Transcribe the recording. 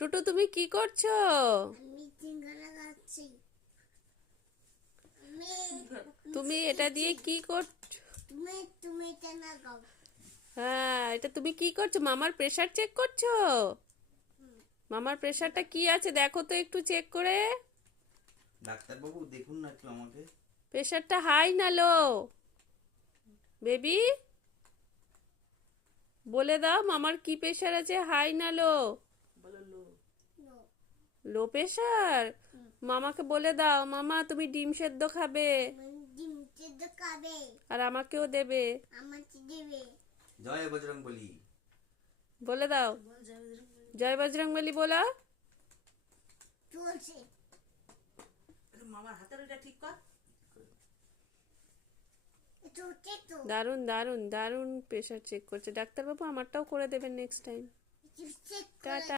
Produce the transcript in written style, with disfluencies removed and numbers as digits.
টুটু তুমি কি করছো? আমি সিঙ্গারা খাচ্ছি। আমি তুমি এটা দিয়ে কি করছো? তুমি তুমি এটা না খাও। হ্যাঁ, এটা তুমি কি করছো? মামার প্রেসার চেক করছো? মামার প্রেসারটা কি আছে দেখো তো একটু চেক করে। ডাক্তারবাবু দেখুন না একটু আমাকে। প্রেসারটা হাই না লো? বেবি বলে দাও মামার কি প্রেসার আছে, হাই না লো? No. Low pressure. মামাকে বলে দাও মামা তুমি ডিম সেদ্ধ খাবে ডিম সেদ্ধ খাবে। আর আমাকেও দেবে। আমাকে দেবে। জয় বজরংবলী। বলে দাও জয় বজরংবলী বলো। চলছে। মামার হাতের ওইটা ঠিক কর। চলছে তো। দারুণ দারুণ দারুণ প্রেসার চেক করছে ডাক্তারবাবু, আমারটাও করে দেবেন নেক্সট টাইম। চলছে। টাটা।